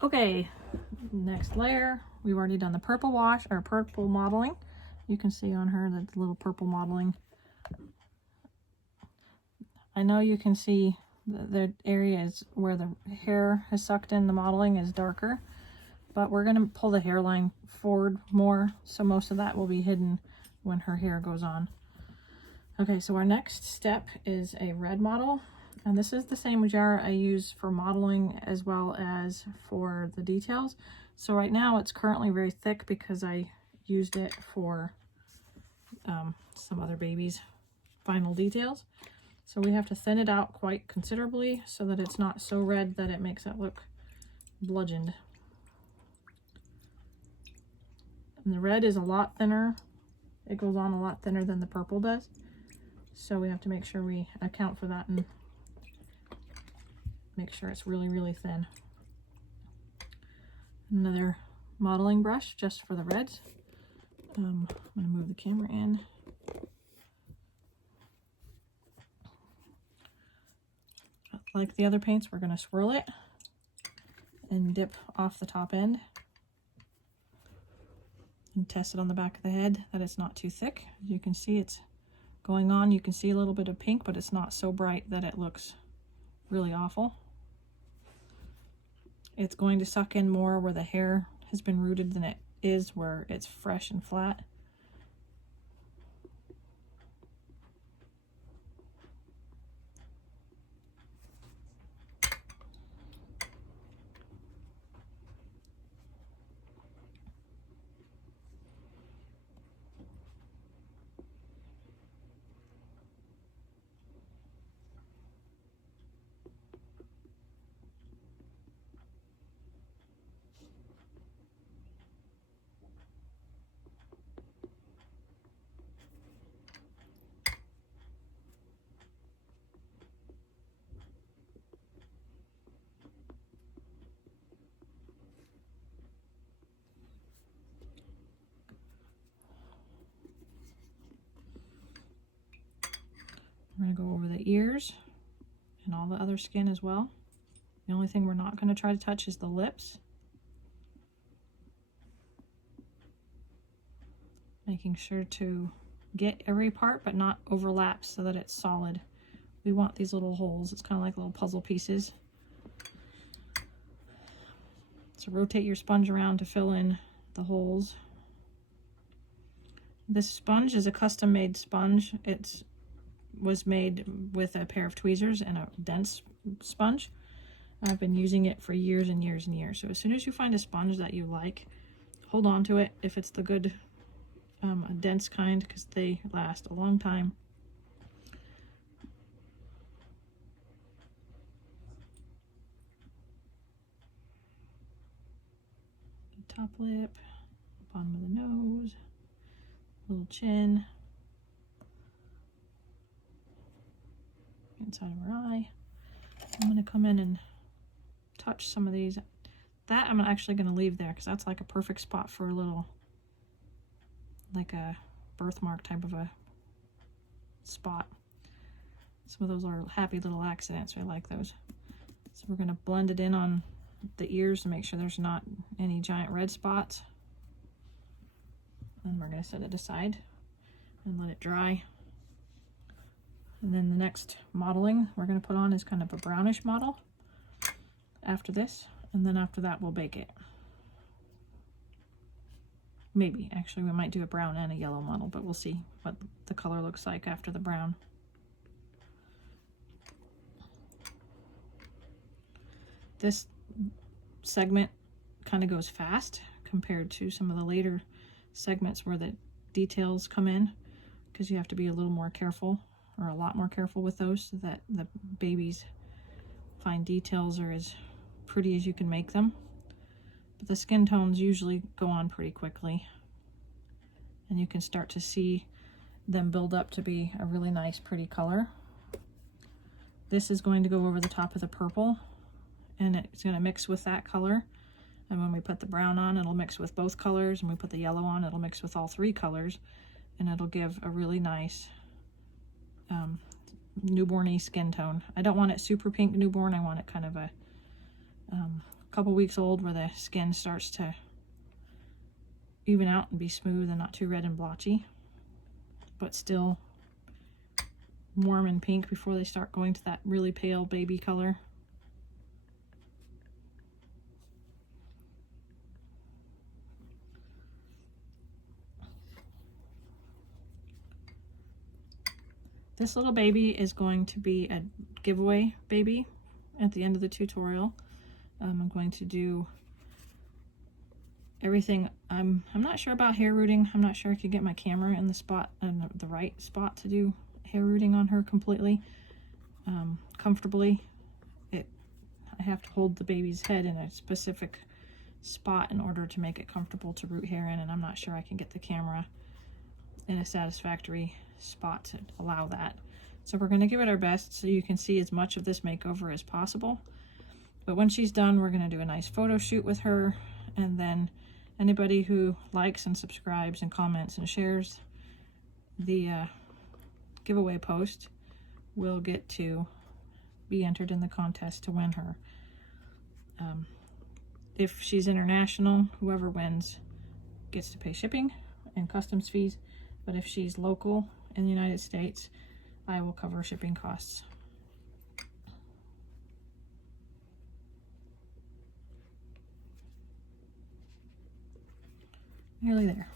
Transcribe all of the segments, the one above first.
Okay, next layer. We've already done the purple wash or purple mottling. You can see on her that the little purple mottling. I know you can see the areas where the hair has sucked in the mottling is darker, but we're going to pull the hairline forward more, so most of that will be hidden when her hair goes on. Okay, so our next step is a red mottle, and this is the same jar I use for mottling as well as for the details. So right now it's currently very thick because I used it for some other babies' final details. So we have to thin it out quite considerably so that it's not so red that it makes it look bludgeoned. And the red is a lot thinner. It goes on a lot thinner than the purple does. So we have to make sure we account for that and make sure it's really, really thin. Another mottling brush just for the reds. I'm going to move the camera in. Like the other paints, we're going to swirl it and dip off the top end and test it on the back of the head that it's not too thick. As you can see, it's going on. You can see a little bit of pink, but it's not so bright that it looks really awful. It's going to suck in more where the hair has been rooted than it is where it's fresh and flat. We're going to go over the ears and all the other skin as well. The only thing we're not going to try to touch is the lips. Making sure to get every part but not overlap so that it's solid. We want these little holes. It's kind of like little puzzle pieces. So rotate your sponge around to fill in the holes. This sponge is a custom made sponge. It was made with a pair of tweezers and a dense sponge. I've been using it for years and years and years. So as soon as you find a sponge that you like, hold on to it if it's the good a dense kind, because they last a long time. Top lip, bottom of the nose, little chin, inside of her eye. I'm going to come in and touch some of these. That I'm actually going to leave there because that's like a perfect spot for a little, like a birthmark type of a spot. Some of those are happy little accidents. I like those. So we're going to blend it in on the ears to make sure there's not any giant red spots. And we're going to set it aside and let it dry. And then the next mottling we're going to put on is kind of a brownish mottle after this. And then after that, we'll bake it. Maybe, actually, we might do a brown and a yellow mottle, but we'll see what the color looks like after the brown. This segment kind of goes fast compared to some of the later segments where the details come in, because you have to be a little more careful, or a lot more careful with those, so that the baby's fine details are as pretty as you can make them. But the skin tones usually go on pretty quickly, and you can start to see them build up to be a really nice pretty color. This is going to go over the top of the purple, and it's going to mix with that color. And when we put the brown on, it'll mix with both colors, and we put the yellow on, it'll mix with all three colors, and it'll give a really nice newborn-y skin tone. I don't want it super pink newborn. I want it kind of a couple weeks old where the skin starts to even out and be smooth and not too red and blotchy, but still warm and pink before they start going to that really pale baby color. This little baby is going to be a giveaway baby at the end of the tutorial. I'm going to do everything. I'm not sure about hair rooting. I'm not sure I could get my camera in the spot and the right spot to do hair rooting on her completely comfortably. I have to hold the baby's head in a specific spot in order to make it comfortable to root hair in, and I'm not sure I can get the camera in a satisfactory spot to allow that. So we're going to give it our best so you can see as much of this makeover as possible. But when she's done, we're going to do a nice photo shoot with her, and then anybody who likes and subscribes and comments and shares the giveaway post will get to be entered in the contest to win her. If she's international, whoever wins gets to pay shipping and customs fees. But if she's local in the United States, I will cover shipping costs. Nearly there.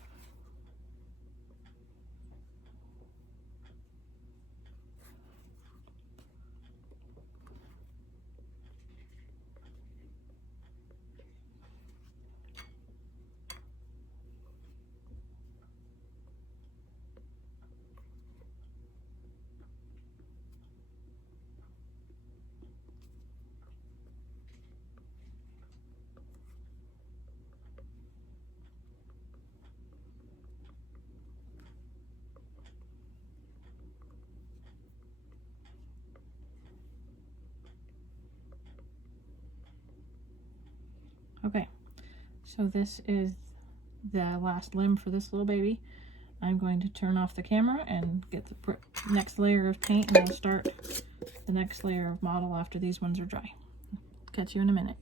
Okay, so this is the last limb for this little baby. I'm going to turn off the camera and get the next layer of paint, and we'll start the next layer of model after these ones are dry. Catch you in a minute.